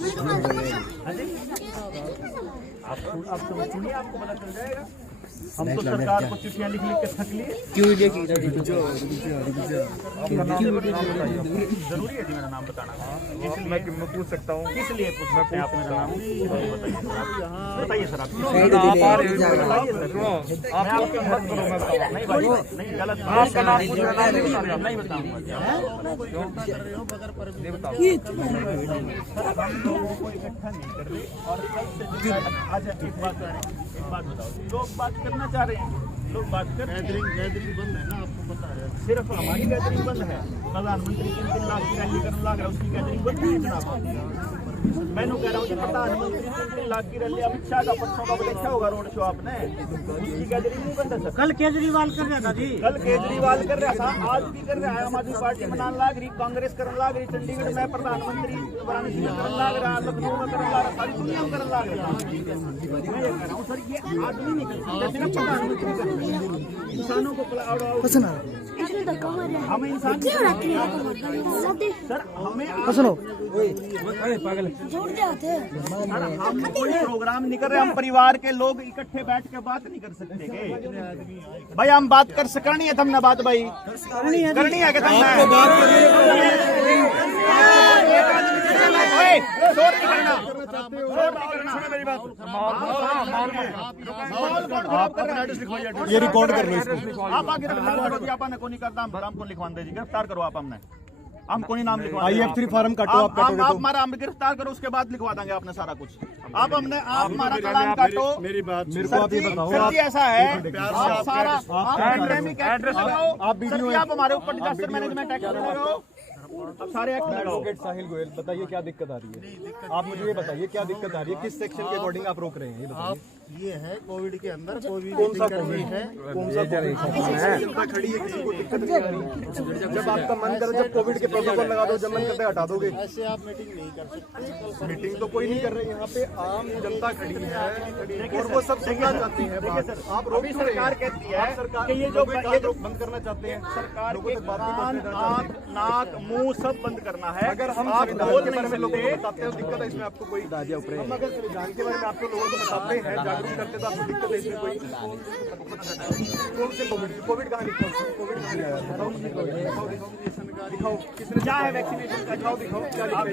आप सुनिए, आपको पता चल जाएगा। हम तो सरकार को चिट्ठियां लिख के थक लिए। क्यों लिखी? जरूरी है जी मेरा नाम बताना? इसलिए मैं पूछ सकता हूँ, किस लिए पूछ सकते हैं आप मेरा नाम? बताइए सर, आप नहीं गलत आपका नाम पूछ रहा नहीं बताऊंगा। हम लोगों को इकट्ठा नहीं कर रहे और आज एक बात बताओ, लोग बात करना चाह रहे हैं, लोग बात कर गैदरिंग बंद है ना, आपको पता है। सिर्फ हमारी गैदरिंग बंद है, प्रधानमंत्री 3 लाख की रैली करने लग रहा है, उसकी गैदरिंग बंद है जनाब। मैं कह रहा हूँ कि प्रधानमंत्री 3 लाख की रैली, अमित शाह का परसों का देखा होगा रोड शो आपने, उसकी गैदरिंग नहीं बंद है सर। कल केजरीवाल कर रहा था जी, कल केजरीवाल कर रहा था, आज भी कर रहा है। आम आदमी पार्टी मनाने लग रही, कांग्रेस करने लग रही, चंडीगढ़ में प्रधानमंत्री वाराणसी में करने लग रहा, लखनऊ में करने लग रहा, सारी दुनिया में करने लग रहा। मैं ये कह रहा हूँ सर, ये आदमी नहीं कर सकते, सिर्फ प्रधानमंत्री इंसानों को हमें इंसान सर, हमें पागल हम कोई प्रोग्राम नहीं कर रहे, हम परिवार के लोग इकट्ठे बैठ के बात नहीं कर सकते भाई? हम बात कर सकनी है, तुमने बात भाई करनी है कि तुमने ये रिकॉर्ड कर लो इसको। आप आगे आपने को नहीं करता, हम को लिखवा दीजिए, गिरफ्तार करो आप। हमने हम कोई नाम लिखवा, IF3 फॉर्म काटो, आप हमारा हम गिरफ्तार करो, उसके बाद लिखवा देंगे आपने सारा कुछ। आप हमारा चालान काटो। मेरी बात मेरे को आप ये बताओ, सर जी ऐसा है, आप सारा एड्रेस लगाओ, आप हमारे ऊपर डिजास्टर मैनेजमेंट एक्ट लगाओ, अब सारे एडवोकेट साहिल गोयल, बताइए क्या दिक्कत आ रही है? आप मुझे ये बताइए क्या दिक्कत आ रही है, किस सेक्शन के अकॉर्डिंग आप रोक रहे हैं? ये बताइए। ये है कोविड के अंदर कोविड कौन सा कोविड है? कौन सा कोविड खड़ी है? किसी को दिक्कत नहीं आ रही? जब आपका मन करे, जब कोविड के प्रोटोकॉल लगा दो, जब मन करते हटा दोगे। ऐसे आप मीटिंग नहीं कर सकते। मीटिंग तो कोई नहीं कर रहे, यहाँ पे आम जनता खड़ी है और वो सब सुनना चाहते हैं। आप रोक सरकार कहती है सरकार कि ये जो बंद करना चाहते हैं, सरकार के कान, आँख, नाक, मुंह सब बंद करना है। अगर हम आप बोल नहीं में लोगों को सकते, बताते हैं, दिक्कत है इसमें आपको कोई? हम अगर संविधान के बारे में आपको लोगों को बताते हैं, जागरूक करते हैं, तो आपको दिक्कत है इसमें कोई? कौन से कोविड कहाँ लिखा? कोविड दिखाओ, किसने क्या है वैक्सीनेशन का? दिखाओ क्या लिखा है?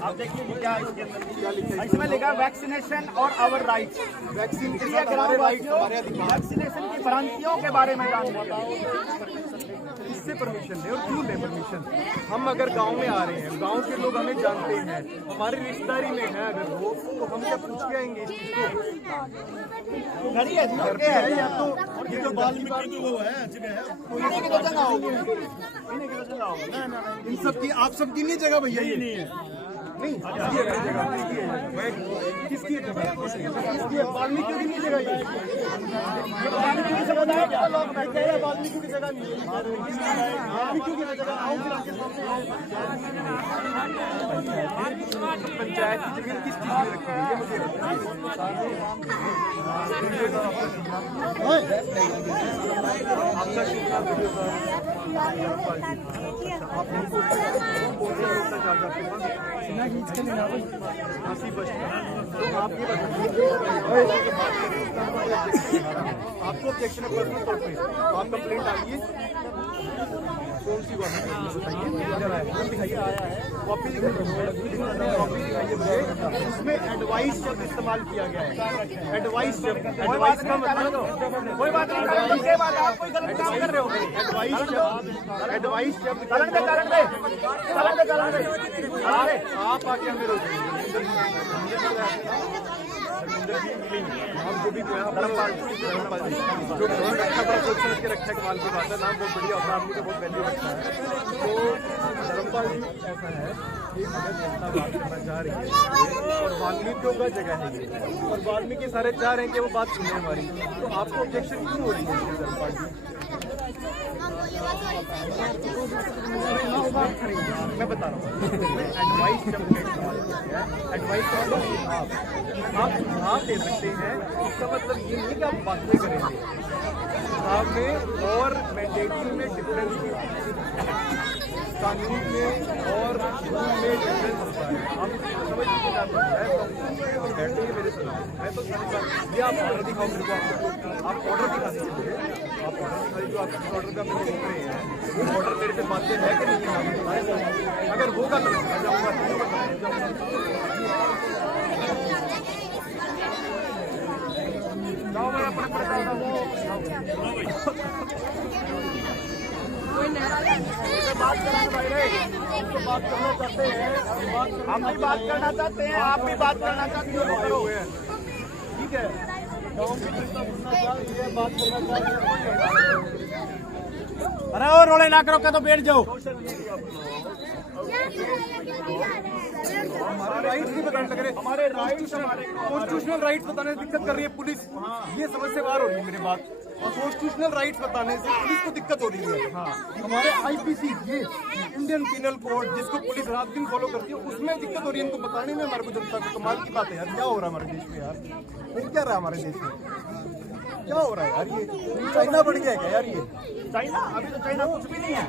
आप देखिए क्या इसके अंदर इसमें लिखा वैक्सीनेशन और आवर राइट्स। वैक्सीन के इसलिए हमारे राइट, हमारे अधिकार। वैक्सीनेशन की भ्रांतियों के बारे में जानना इससे परमिशन ले और क्यों ले परमिशन? हम अगर गांव में आ रहे हैं, गांव के लोग हमें जानते हैं, हमारी रिश्तेदारी में है अगर वो, तो हम क्या पूछ के आएंगे इस चीज को? घर ही है, घर के है या तो ये तो वाल्मीकि की वो है जगह है, इन सब की, आप सबकी नहीं जगह भैया, ये नहीं है। नहीं किसकी जगह? वाल्मीकि की नहीं जगह, ये वाल्मीकि की समुदाय के लोग बैठे हैं, वाल्मीकि की जगह नहीं है, वाल्मीकि की जगह। आओ पंचायत की जगह किस चीज में रखी है, ये मुझे आपको ऑब्जेक्शन है पर्सनल तौर पे, आप कंप्लेंट आ गई है? कौन सी बात बताइए, दिखाइए, कॉपी दिखाइए मुझे। इसमें एडवाइस शब्द इस्तेमाल किया गया है, एडवाइस शब्द। एडवाइस का मतलब कोई बात नहीं, आप कोई गलत काम कर रहे हो। एडवाइस शब्द आप आके हमें रोक हम जो भी जो रखा बड़ा सोच समझ के रखा है, कमाल की बात है, नाम बहुत बढ़िया होता है, आपको बहुत वैल्यू रखता है। तो धर्मपाल जी ऐसा है कि अगर जनता बात करना चाह रही है और वाल्मीकियों का जगह है ये, और वाल्मीकि सारे चाह रहे हैं कि वो बात सुने हमारी, तो आपको ऑब्जेक्शन क्यों हो रही है धर्मपाल जी? मैं बता रहा हूँ, एडवाइस एडवाइस आप सुझाव दे सकते हैं, इसका मतलब ये नहीं कि आप बातें करेंगे। सुझाव में और मैंडेटरी में डिफरेंस, कानून में और रूल में डिफरेंस होता है। आप समझ आप बैठेंगे मेरे साथ, मैं तो सारी बात ये आप ऑर्डर दिखाओ मेरे को, आप ऑर्डर दिखा दीजिए, आप ऑर्डर दिखाइए जो आप ऑर्डर का मेरे देख रहे हैं, वो ऑर्डर मेरे पे बातें है कि नहीं है, अगर होगा तो मैं जाऊँगा, नहीं होगा तो जाऊँगा। जाओ मैं अपने बात करना चाहते हैं, हम भी बात करना चाहते हैं, आप भी बात करना चाहते हो, करो ठीक है। अरे और रोले ना करो, क्या तो बैठ जाओ। हमारे राइट्स नहीं बताने लग रहे, हमारे कॉन्स्टिट्यूशनल राइट्स बताने से दिक्कत कर रही है पुलिस, ये समझ से बाहर हो रही है मेरी बात। और कॉन्स्टिट्यूशनल राइट्स बताने से पुलिस को दिक्कत हो रही है। हमारे आईपीसी ये इंडियन पिनल कोड जिसको पुलिस रात दिन फॉलो करती है उसमें दिक्कत हो रही है, इनको बताने में हमारे को जनता को। कमाल की बात है यार, क्या हो रहा है हमारे देश में यार, क्या रहा है हमारे देश में, क्या हो रहा है यार, ये चाइना बढ़ गया क्या यार, ये चाइना? अभी तो चाइना कुछ भी नहीं है,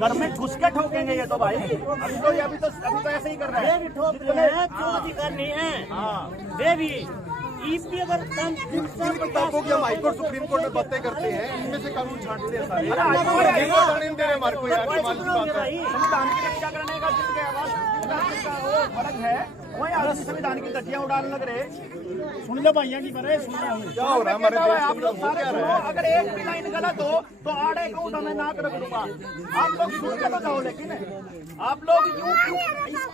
घर में घुस के ठोकेंगे ये तो भाई, अभी तो ऐसे ही कर रहे हैं, करनी है। हाँ वे भी इसलिए अगर किताबों की हम हाईकोर्ट सुप्रीम कोर्ट में बातें करते हैं, इनमें से कानून छांटते हैं सारे, हमारे को यार, कमाल की बात है। संविधान की रक्षा करने का जिनके आवाज वो फर्क है, वही आदमी संविधान की धज्जियां उड़ाने लग रहे। सुन लो भैया की करे, सुन लो क्या हो रहा है हमारे देश आप में, लोग हो सारे क्या सुनो, रहा है? अगर एक भी लाइन गलत हो तो आड़े को उठा मैं नाक रख दूंगा, आप लोग सुन के तो जाओ। लेकिन आप लोग यूं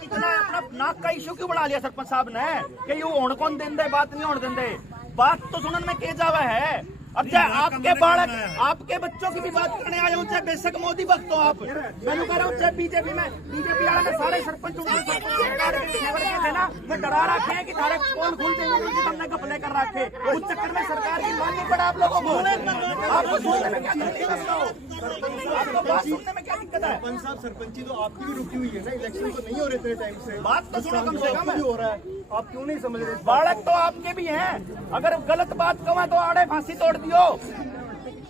इतना अपना नाक का इश्यू क्यों बढ़ा लिया सरपंच साहब ने कि यूं होने कौन दिन दे, बात नहीं होने देंदे, बात तो सुनने में के जावा है। अब चाहे आपके बालक आपके बच्चों की भी बात करने आए हो, चाहे बेशक मोदी भक्त हो आप, मैं कह रहा हूँ चाहे बीजेपी वाला ने सारे सरपंच थे ना, मैं डरा रखे हैं कि थारे कौन खुल देंगे, हमने घपले कर रखे, उस चक्कर में सरकार की माननी पड़ा आप लोगों को। आपको सुनने में क्या तकलीफ है, आपको बात सुनने में क्या दिक्कत है? सरपंच साहब, सरपंची तो आपकी भी रुकी हुई है ना, इलेक्शन तो नहीं हो रहे थे टाइम से, बात तो सुनो कम से कम हो रहा है, आप क्यों नहीं समझ रहे? बालक तो आपके भी हैं, अगर गलत बात कहें तो आड़े फांसी तोड़ दियो।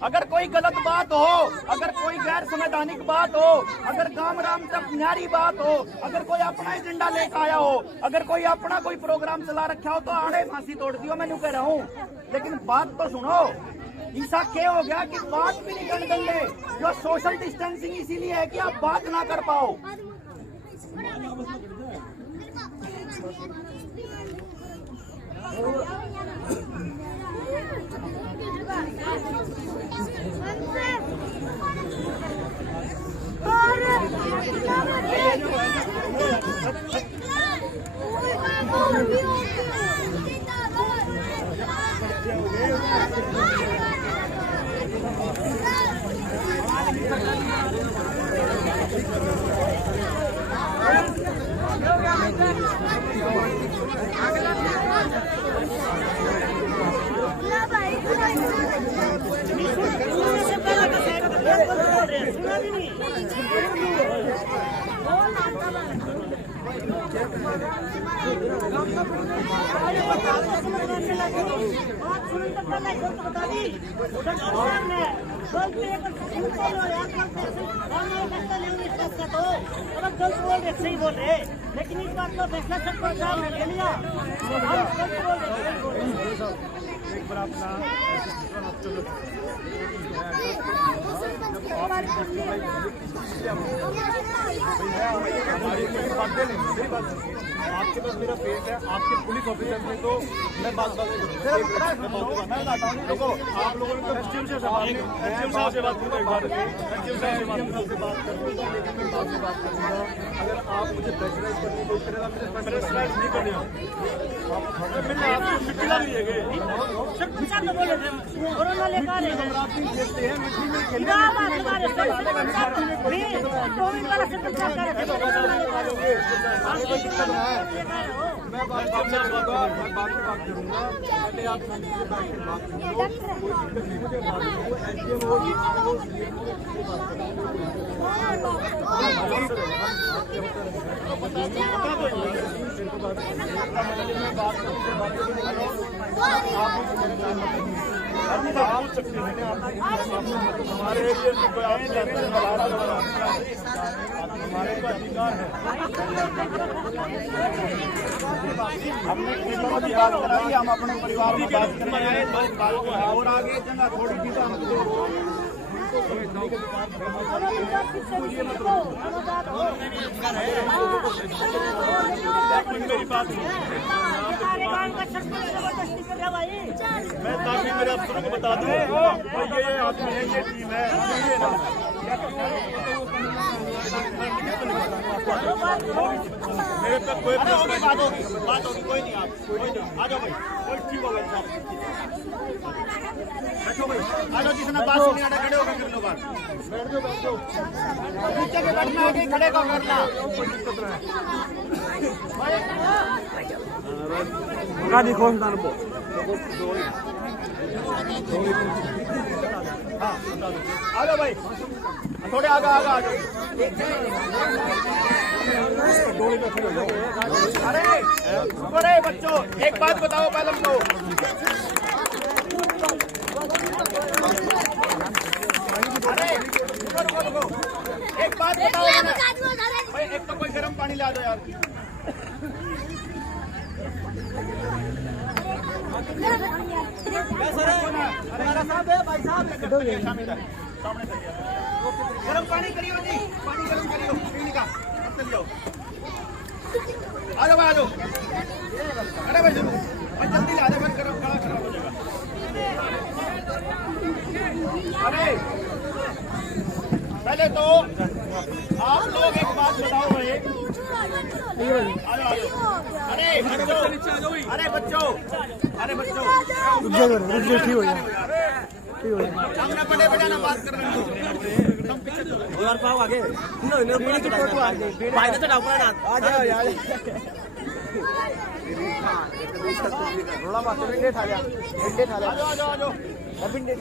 अगर कोई गलत बात हो, अगर कोई गैर संवैधानिक बात हो, अगर गांव राम तक न्यारी बात हो, अगर कोई अपना एजेंडा लेकर आया हो, अगर कोई अपना कोई प्रोग्राम चला रखा हो तो आड़े फांसी तोड़ दियो, मैं कह रहा हूँ। लेकिन बात तो सुनो, ऐसा क्या हो गया कि बात भी नहीं करने देंगे, जो सोशल डिस्टेंसिंग इसीलिए है कि आप बात ना कर पाओ। सही बोल रहे, लेकिन इस बात का फैसला सरपंच साहब ने ले लिया। एक बार अपना आपके पास मेरा पेज है, आपके पुलिस ऑफिसर में तो मैं बात देखो, आप लोगों ने तो एसडीएम साहब से बात करूँगा, एक बार एसडीएम साहब से बात करूँगा, लेकिन मैं बात से बात करूँगा। अगर आप मुझे प्रेशराइज करने की कोशिश करेगा, मुझे प्रेशराइज नहीं करने, मैंने आपको मिट्टी लिए गए कोरोना लेकर खेलते हैं, मिट्टी में खेलते मैं बात करूँगा, पहले आप बात हमारे एरिया में हमारे अधिकार है। हमने खेतों की बात कराई, हम अपने परिवार में बात कर रहे हैं, लोग बात कर रहे हैं। और आगे जगह थोड़ी सी तो मेरी बात मैं ताकि मेरे अफसरों को बता दूं ये आदमी है, ये टीम है, मेरे तक कोई बात होगी कोई नहीं, आप कोई नहीं आ जाओ भाई, कोई ठीक हो गया बैठो भाई, आ जाओ, जिसने बात सुनी आना खड़े होकर कर लो बात, बैठ जाओ नीचे के बैठना आगे खड़े का करना देखो आ जाओ भाई, थोड़े आगे आगे आ जाओ। अरे बच्चों एक बात बताओ पहले हमको, अरे रुको, एक बात बताओ भाई, एक तो कोई गर्म पानी ला दो यार। गरम पानी करियो जी, पानी गरम करियो, पीने का चलिए आ जाओ आ जाओ। अरे भाई जल्दी ला दे, फिर गरम खराब हो जाएगा। अरे पहले तो आप लोग एक बात बताओ भाई, आ जाओ। अरे बच्चों ठीक हो सामने बड़े बजाना बात कर रहे हो, तुम पीछे चलो और पाओ आगे की फोटो आ गई भाई ने तो डाउन आ जाओ यार रोड़ा बात भिंडे ठा लिया आ जाओ भिंडे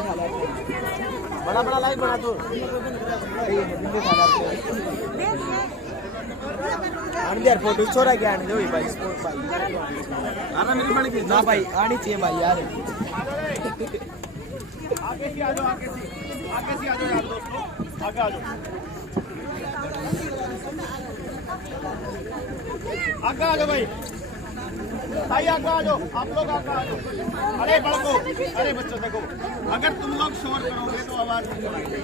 ठा लिया बड़ा लाइक बना दो भिंडे ठा लिया आने यार फोटो छोरा क्या आने दो भाई स्पोर्ट भाई आना मिल बन के ना भाई आनी चाहिए भाई यार आगे से आ जाओ यार दोस्तों, आगे आ जाओ भाई आगे आ जाओ, आप लोग आगे आ जाओ। अरे बड़को, अरे बच्चों देखो, अगर तुम लोग शोर करोगे तो आवाज नहीं आएगी।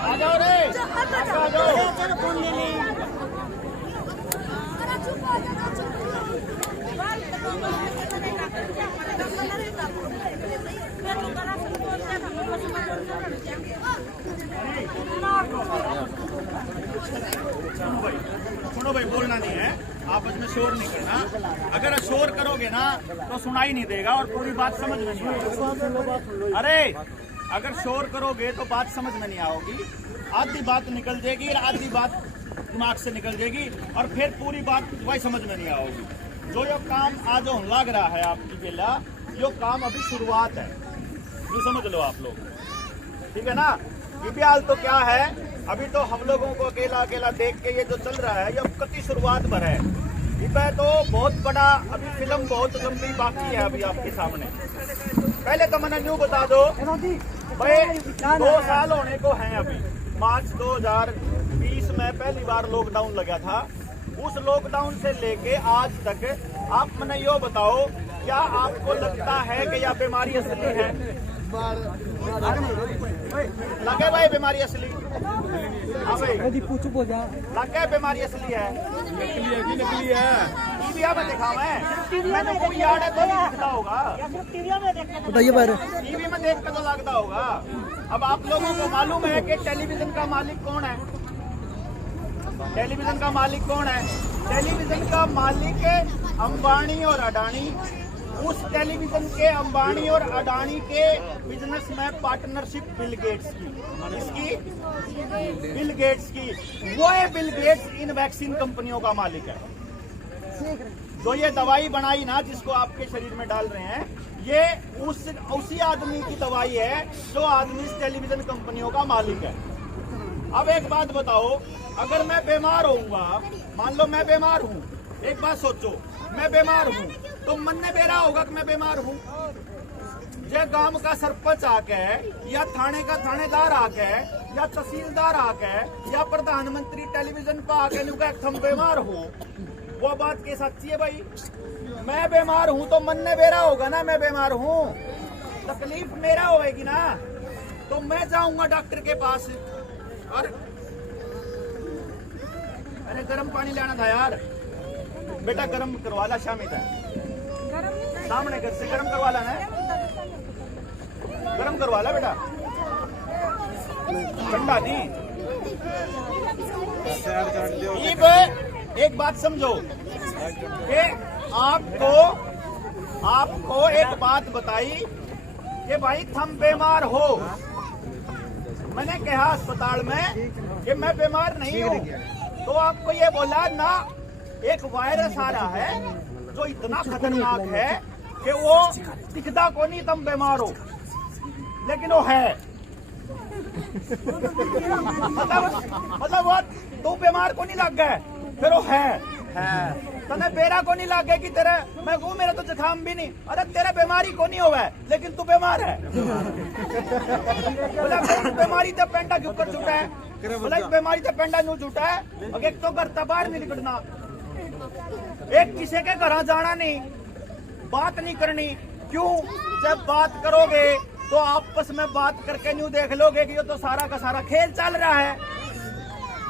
आ जाओ रे, आ जाओ फोन ले ले। सुनो भाई बोलना नहीं है, आपस में शोर नहीं करना। अगर शोर करोगे ना तो सुनाई नहीं देगा और पूरी बात समझ में नहीं आएगी। अरे अगर शोर करोगे तो बात समझ में नहीं आओगी, आधी बात निकल जाएगी और आधी बात दिमाग से निकल जाएगी और फिर पूरी बात वही समझ में नहीं आओगी। जो काम आज लग रहा है आपकी बेला, यो काम अभी शुरुआत है, ये समझ लो आप लोग, ठीक है ना। ये हाल तो क्या है, अभी तो हम लोगों को अकेला देख के ये जो चल रहा है ये कति शुरुआत पर है। इसमें तो बहुत बड़ा अभी फिल्म बहुत लंबी बाकी है अभी आपके सामने। पहले तो मैंने न्यू बता दो भाई, 2 साल होने को हैं अभी। मार्च 2020 में पहली बार लॉकडाउन लगा था, उस लॉकडाउन से लेके आज तक आप मैंने यो बताओ, क्या आपको लगता है कि यह बीमारी असली है? लगे भाई बीमारी असली? हाँ भाई लगे बीमारी असली है? नकली है। टीवी में देखा मैंने कोई याद है तो नहीं दिखता होगा, टीवी में देख कर तो लगता होगा। अब आप लोगों को मालूम है कि टेलीविजन का मालिक कौन है? टेलीविजन का मालिक कौन है? टेलीविजन का मालिक अंबानी और अडानी। उस टेलीविजन के अंबानी और अडानी के बिजनेस में पार्टनरशिप बिल गेट्स की, इसकी बिल गेट्स की। वो है बिल गेट्स इन वैक्सीन कंपनियों का मालिक है। जो ये दवाई बनाई ना जिसको आपके शरीर में डाल रहे हैं, ये उसी आदमी की दवाई है जो आदमी इस टेलीविजन कंपनियों का मालिक है। अब एक बात बताओ, अगर मैं बीमार होऊंगा, मान लो मैं बीमार हूँ, एक बात सोचो, मैं बीमार हूँ तो मन ने बेरा होगा कि मैं बीमार हूँ। जे गांव का सरपंच आके या थाने का थानेदार आके या तहसीलदार आके या प्रधानमंत्री टेलीविजन पर आके नुका तुम बीमार हो, वो बात के सच्ची है भाई। मैं बीमार हूँ तो मन ने बेरा होगा ना, मैं बीमार हूँ, तकलीफ मेरा होगी ना, तो मैं जाऊंगा डॉक्टर के पास। और अरे गर्म पानी लेना था यार, बेटा गर्म करवा ला, शामी था सामने घर से गर्म करवा ला, गर्म करवा ला बेटा, ठंडा नहीं। एक बात समझो कि आपको एक बात बताई कि भाई तुम बीमार हो, मैंने कहा अस्पताल में कि मैं बीमार नहीं हूँ, तो आपको ये बोला ना एक वायरस आ रहा है जो इतना खतरनाक है कि वो दिखता को नहीं तुम बीमार हो, लेकिन वो है। मतलब वो तू बीमार को नहीं लग गए, फिर वो है। तने बेरा को नहीं लग गया कि तेरे मैं कहूँ मेरा तो जुकाम भी नहीं, अरे तेरा बीमारी को नहीं हुआ है लेकिन तू बीमार है। बीमारी तो पेंडा के ऊपर छूटा है, बीमारी तो पेंडा न्यू छूटा है। अब एक तो घर बाहर नहीं निकलना, एक किसी के घर जाना नहीं, बात नहीं करनी। क्यों? जब बात करोगे तो आपस में बात करके न्यू देख लोगे कि ये तो सारा का सारा खेल चल रहा है।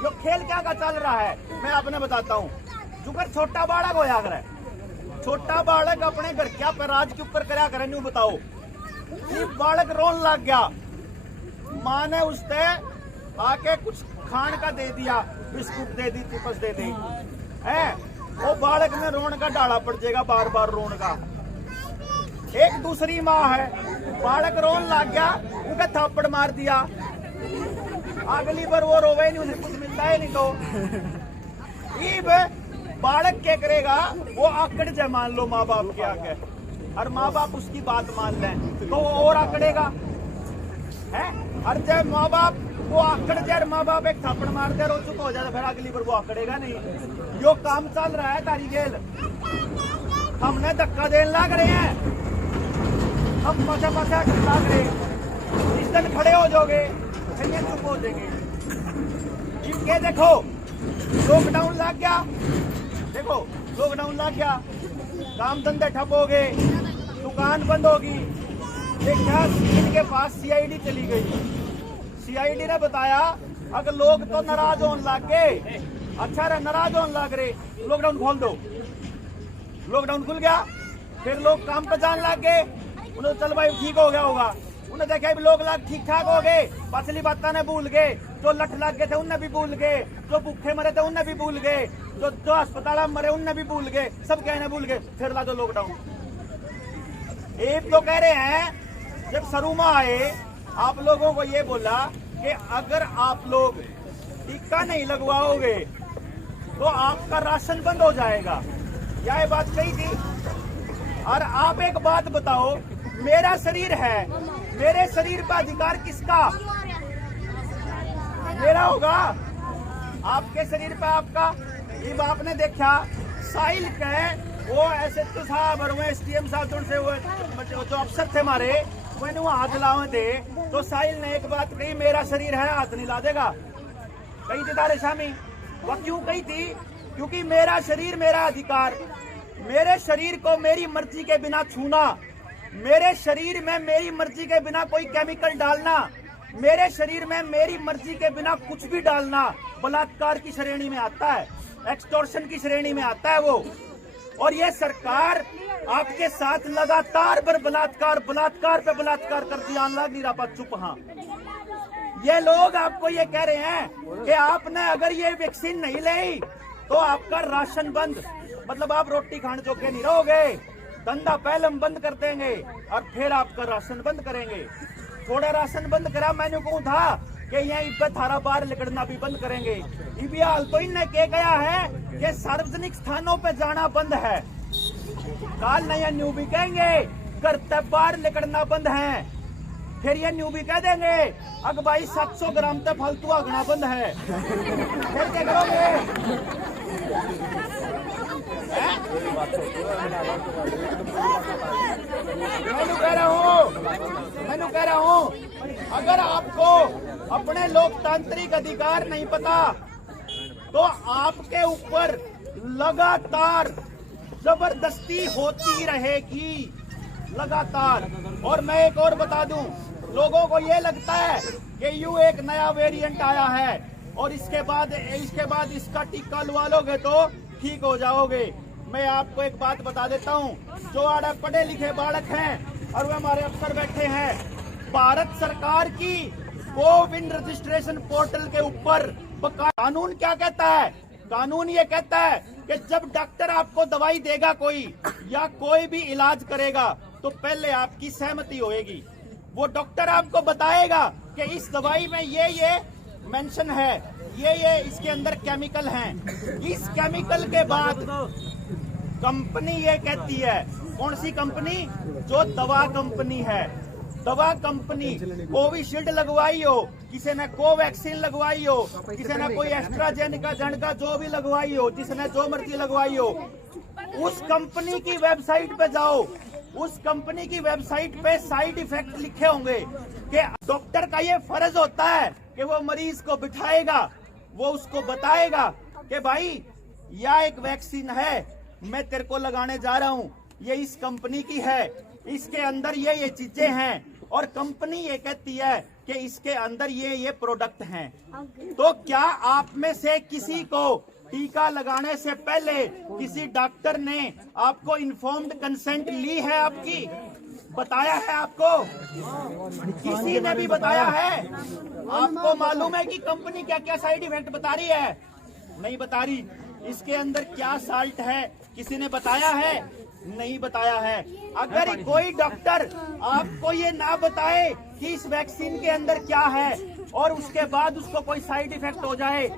जो खेल क्या का चल रहा है मैं आपने बताता हूँ। जुगर छोटा बालक होया करे, छोटा बालक अपने घर क्या राज के ऊपर कराया करे, न्यू बताओ। ये बालक रोन लग गया, माँ ने उससे आके कुछ खान का दे दिया, बिस्कुट दे दी, चिप्स दे दी, है वो बालक में रोन का डाला पड़ जाएगा, बार बार रोन का। एक दूसरी माँ है, बालक रोन लग गया, उनका थप्पड़ मार दिया, अगली बार वो रोवे नहीं, उसे कुछ मिलता है नहीं। तो ईब बालक क्या करेगा, वो आकड़ जाए मान लो माँ बाप के आगे, और माँ बाप उसकी बात मान लें तो वो और आकड़ेगा, है। और जब माँ बाप वो आकड़ जाए, माँ बाप एक थप्पड़ मार दे, रो चुप हो जाए, फिर अगली बार वो आकड़ेगा नहीं। यो काम चल रहा है तारी गेल, हमने धक्का देने लग रहे हैं, हम पचा पचा लग रहे, इस दिन खड़े हो जाओगे, फिर ये चुप हो जाएंगे। इनके देखो लॉकडाउन लग गया, देखो लॉकडाउन लग गया, काम धंधे ठप हो गए, दुकान बंद होगी। देखा इनके पास सीआईडी चली गई, सीआईडी ने बताया अगर लोग तो नाराज होने लग गए, अच्छा रहा नाराज होने लग रहे, लॉकडाउन खोल दो। लॉकडाउन खुल गया, फिर लोग काम पर जाने लग गए, उन्हें चल भाई ठीक हो गया होगा, उन्हें देखा लोग ठीक ठाक हो गए, पछली बातें ने भूल गए, जो लठ लग गए थे उन्हें भी भूल गए, जो भूखे मरे थे उन्हें भी भूल गए, जो अस्पताल मरे उन्हें भी भूल गए, सब कहने भूल गए, फिर ला दो लॉकडाउन। एक तो कह रहे हैं जब सरूमा आए आप लोगों को ये बोला कि अगर आप लोग टीका नहीं लगवाओगे तो आपका राशन बंद हो जाएगा, यह बात कही थी। और आप एक बात बताओ, मेरा शरीर है, मेरे शरीर का अधिकार किसका? मेरा होगा, आपके शरीर पे आपका। ये आपने देखा साहिल के वो ऐसे तो साहब और वो एसडीएम साहब से वो जो अफसर थे हमारे, मैंने वो हाथ लावे थे, तो साहिल ने एक बात कही, मेरा शरीर है हाथ नहीं ला देगा, कही थी तारे शामी। वो क्यों कही थी? क्योंकि मेरा शरीर मेरा अधिकार, मेरे शरीर को मेरी मर्जी के बिना छूना, मेरे शरीर में मेरी मर्जी के बिना कोई केमिकल डालना, मेरे शरीर में मेरी मर्जी के बिना कुछ भी डालना बलात्कार की श्रेणी में आता है, एक्सटॉर्शन की श्रेणी में आता है वो। और ये सरकार आपके साथ लगातार बलात्कार पे बलात्कार कर दिया, लग नहीं रहा चुप। हाँ, ये लोग आपको ये कह रहे हैं कि आपने अगर ये वैक्सीन नहीं ली तो आपका राशन बंद, मतलब आप रोटी खाने जोगे नहीं रहोगे, धंधा पहले हम बंद कर देंगे और फिर आपका राशन बंद करेंगे। थोड़ा राशन बंद करा, मैंने कहूँ था कि यहाँ थारा बाहर निकलना भी बंद करेंगे। ये हाल तो इनने कह गया है कि सार्वजनिक स्थानों पे जाना बंद है। काल नया न्यू भी कहेंगे घर से बाहर निकलना बंद है। फिर ये न्यू भी कह देंगे अग भाई 700 ग्राम तक फालतू आगना बंद है। फिर क्या करोगे? मैं कह रहा हूँ अगर आपको अपने लोकतांत्रिक अधिकार नहीं पता तो आपके ऊपर लगातार जबरदस्ती होती रहेगी, लगातार। और मैं एक और बता दूं, लोगों को ये लगता है कि यू एक नया वेरिएंट आया है और इसके बाद इसका टीका लगा लोगे तो ठीक हो जाओगे। मैं आपको एक बात बता देता हूं, जो आड़े पढ़े लिखे बालक हैं और वे हमारे अफसर बैठे हैं, भारत सरकार की कोविन रजिस्ट्रेशन पोर्टल के ऊपर कानून क्या कहता है? कानून ये कहता है कि जब डॉक्टर आपको दवाई देगा कोई या कोई भी इलाज करेगा तो पहले आपकी सहमति होएगी। वो डॉक्टर आपको बताएगा कि इस दवाई में ये मेंशन है, ये इसके अंदर केमिकल हैं। इस केमिकल के बाद कंपनी ये कहती है, कौन सी कंपनी? जो दवा कंपनी है, दवा कंपनी कोविशील्ड लगवाई हो, किसी ने कोवैक्सीन लगवाई हो, किसी ने कोई एस्ट्राजेनेका का जो भी लगवाई हो, जिसने जो मर्जी लगवाई हो, उस कंपनी की वेबसाइट पे जाओ। उस कंपनी की वेबसाइट पे साइड इफेक्ट लिखे होंगे कि डॉक्टर का ये फर्ज होता है कि वो मरीज को बिठाएगा, वो उसको बताएगा कि भाई यह एक वैक्सीन है, मैं तेरे को लगाने जा रहा हूँ, ये इस कंपनी की है, इसके अंदर ये चीजें हैं और कंपनी ये कहती है कि इसके अंदर ये प्रोडक्ट हैं। तो क्या आप में से किसी को टीका लगाने से पहले किसी डॉक्टर ने आपको इन्फॉर्म्ड कंसेंट ली है? आपकी बताया है आपको? किसी ने भी बताया है? आपको मालूम है कि कंपनी क्या क्या साइड इफेक्ट बता रही है? नहीं बता रही। इसके अंदर क्या साल्ट है किसी ने बताया है? नहीं बताया है। अगर कोई डॉक्टर आपको ये ना बताए कि इस वैक्सीन के अंदर क्या है और उसके बाद उसको कोई साइड इफेक्ट हो जाए